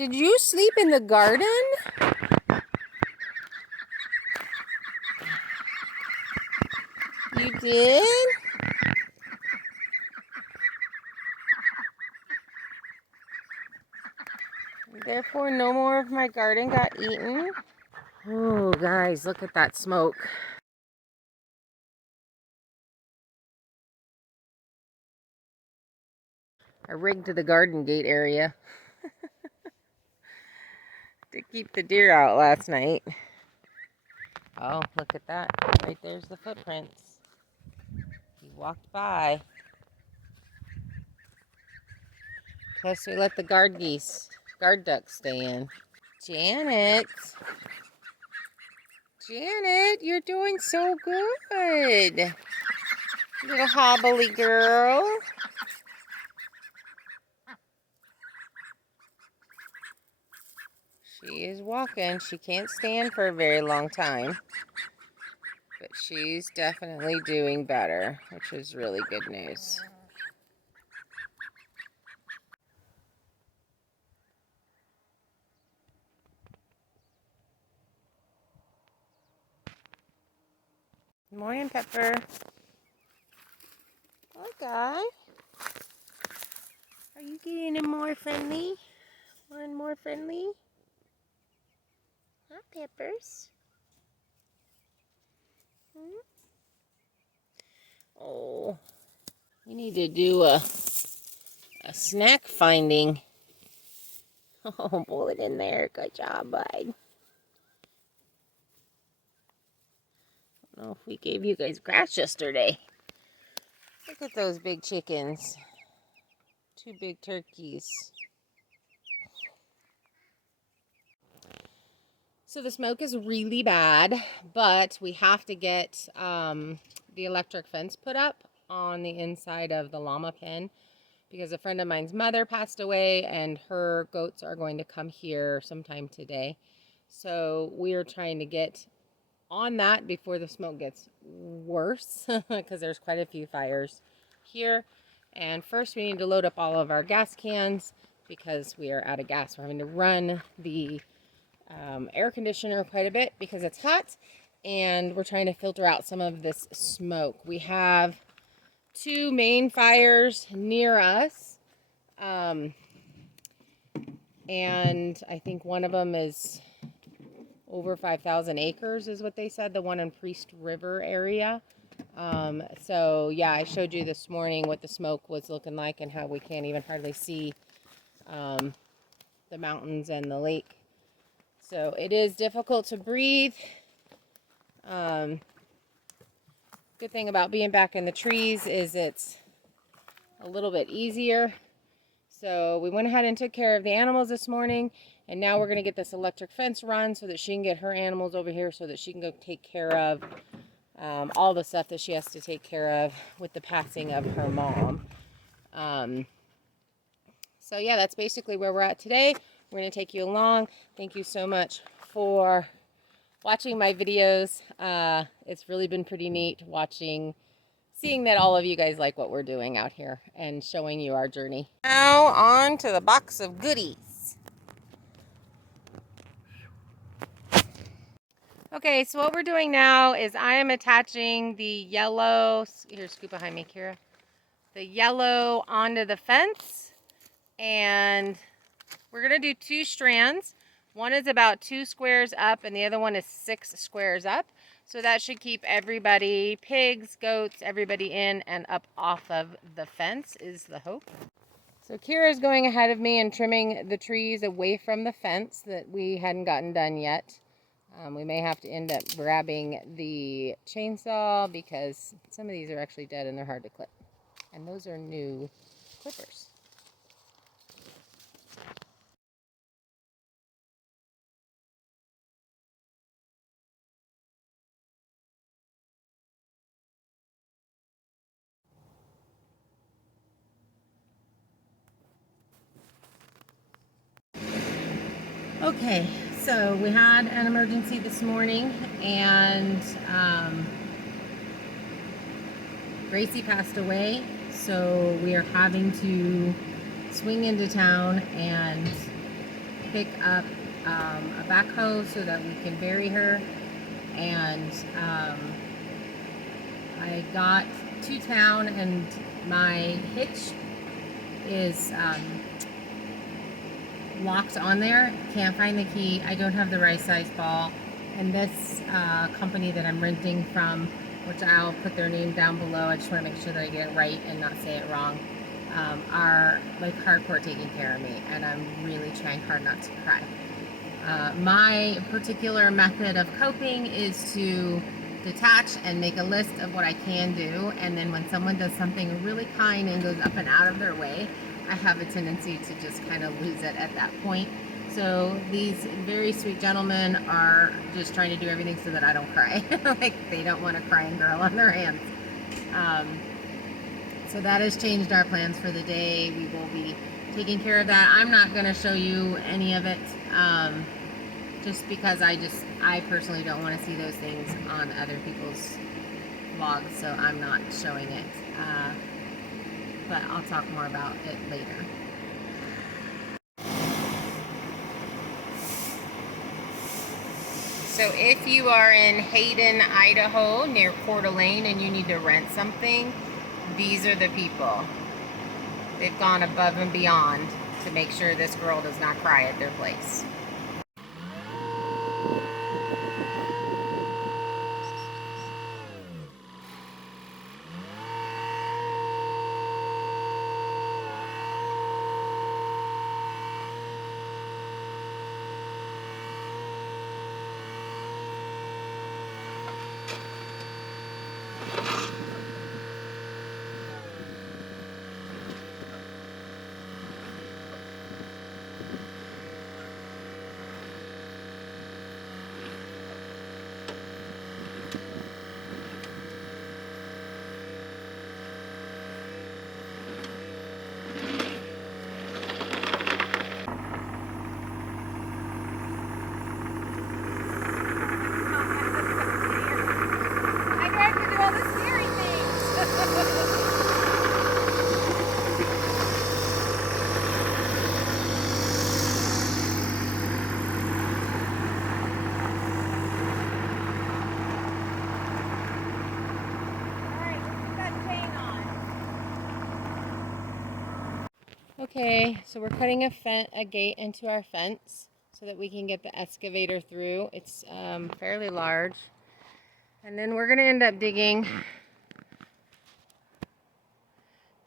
Did you sleep in the garden? You did? Therefore, no more of my garden got eaten. Oh, guys, look at that smoke. I rigged the garden gate area to keep the deer out last night. Oh, look at that. Right there's the footprints. He walked by. Plus, we let the guard ducks stay in. Janet, you're doing so good. Little hobbly girl. She is walking. She can't stand for a very long time. But she's definitely doing better, which is really good news. Good morning, Pepper. Hi, Guy. Are you getting more friendly? One more friendly? Hi, Peppers. Oh, we need to do a snack finding. Oh, pull it in there. Good job, bud. I don't know if we gave you guys grass yesterday. Look at those big chickens. 2 big turkeys. So the smoke is really bad, but we have to get the electric fence put up on the inside of the llama pen because a friend of mine's mother passed away and her goats are going to come here sometime today. So we are trying to get on that before the smoke gets worse because there's quite a few fires here. And first we need to load up all of our gas cans because we are out of gas. We're having to run the air conditioner quite a bit because it's hot, and we're trying to filter out some of this smoke. We have 2 main fires near us, and I think one of them is over 5,000 acres is what they said, the one in Priest River area. So yeah, I showed you this morning what the smoke was looking like and how we can't even hardly see the mountains and the lake. So it is difficult to breathe. Good thing about being back in the trees is it's a little bit easier. So we went ahead and took care of the animals this morning, and now we're going to get this electric fence run so that she can get her animals over here so that she can go take care of all the stuff that she has to take care of with the passing of her mom. So yeah, that's basically where we're at today. We're going to take you along. Thank you so much for watching my videos. It's really been pretty neat seeing that all of you guys like what we're doing out here and showing you our journey. Now on to the box of goodies. Okay, so what we're doing now is I am attaching the yellow, here, scoot behind me, Kira, the yellow onto the fence, and we're going to do 2 strands. One is about 2 squares up and the other one is 6 squares up. So that should keep everybody, pigs, goats, everybody in and up off of the fence is the hope. So Kira's going ahead of me and trimming the trees away from the fence that we hadn't gotten done yet. We may have to end up grabbing the chainsaw because some of these are actually dead and they're hard to clip. And those are new clippers. Okay, so we had an emergency this morning and Gracie passed away, so we are having to swing into town and pick up a backhoe so that we can bury her. And I got to town, and my hitch is locked on there. Can't find the key. I don't have the right size ball. And this company that I'm renting from, which I'll put their name down below, I just want to make sure that I get it right and not say it wrong, are like hardcore taking care of me, and I'm really trying hard not to cry. My particular method of coping is to detach and make a list of what I can do, and then when someone does something really kind and goes up and out of their way, I have a tendency to just kind of lose it at that point. So these very sweet gentlemen are just trying to do everything so that I don't cry. Like, they don't want a crying girl on their hands. So that has changed our plans for the day. We will be taking care of that. I'm not going to show you any of it, just because I personally don't want to see those things on other people's vlogs, so I'm not showing it. But I'll talk more about it later. So if you are in Hayden, Idaho, near Coeur d'Alene, and you need to rent something, these are the people. They've gone above and beyond to make sure this girl does not cry at their place. Okay, so we're cutting a gate into our fence so that we can get the excavator through. It's fairly large. And then we're going to end up digging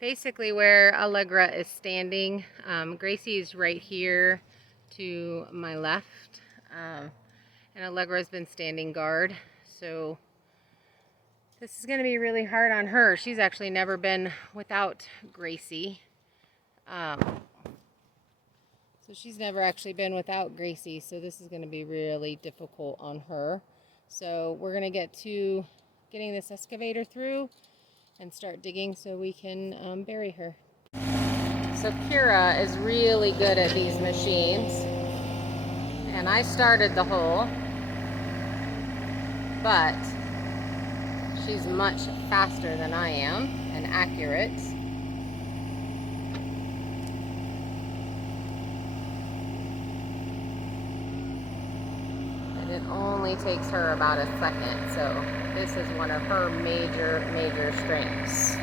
basically where Allegra is standing. Gracie is right here to my left. And Allegra's been standing guard. So this is going to be really hard on her. She's actually never been without Gracie. So she's never actually been without Gracie, so this is going to be really difficult on her. So we're going to get to getting this excavator through and start digging so we can bury her. So Kira is really good at these machines, and I started the hole, but she's much faster than I am and accurate. It only takes her about a second, so this is one of her major strengths.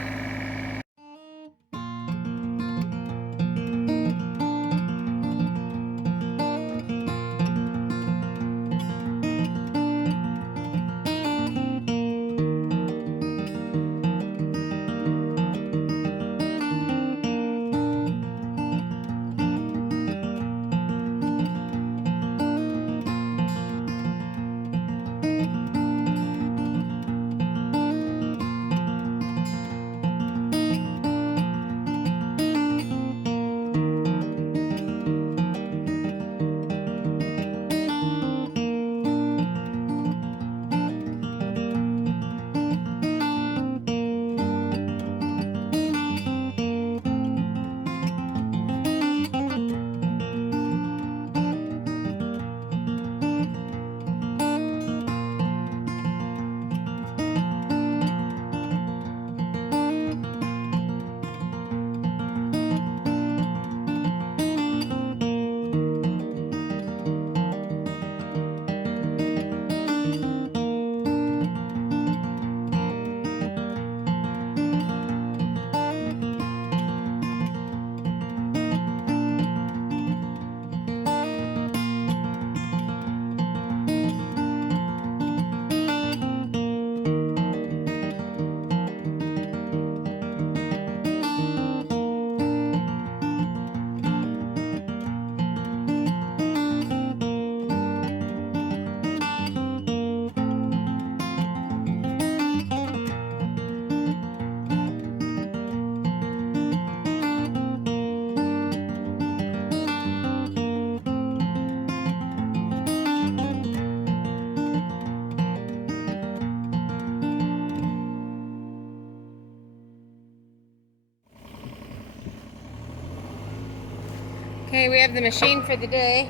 Okay, we have the machine for the day.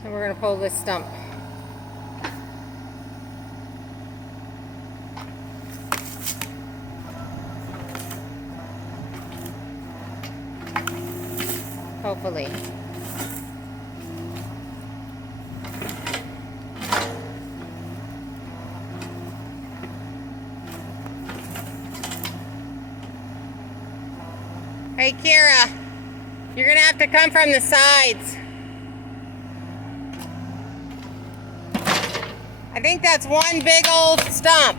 So we're going to pull this stump. Hopefully. Hey Kira, you're gonna have to come from the sides. I think that's one big old stump.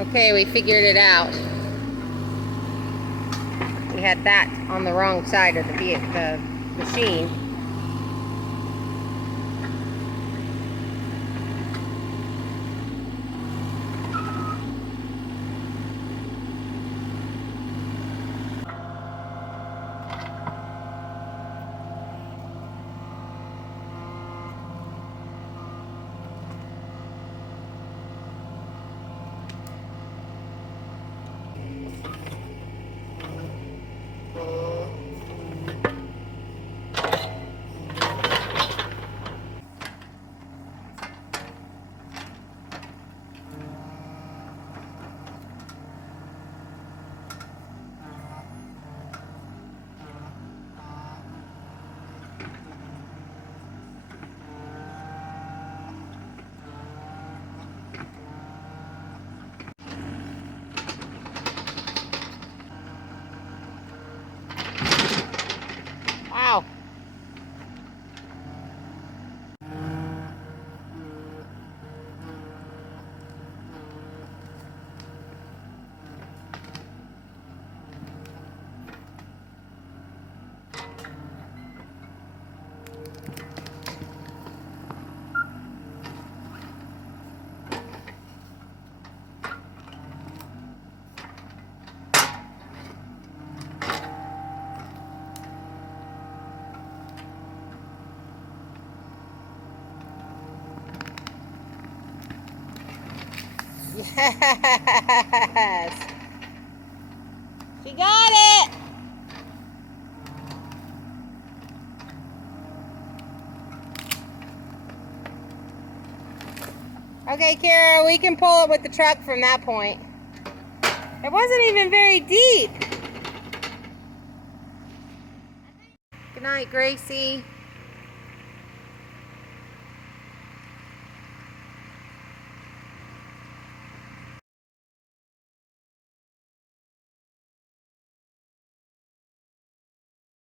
Okay, we figured it out. We had that on the wrong side of the machine. Wow. Yes! She got it! Okay, Kara, we can pull it with the truck from that point. It wasn't even very deep. Good night, Gracie.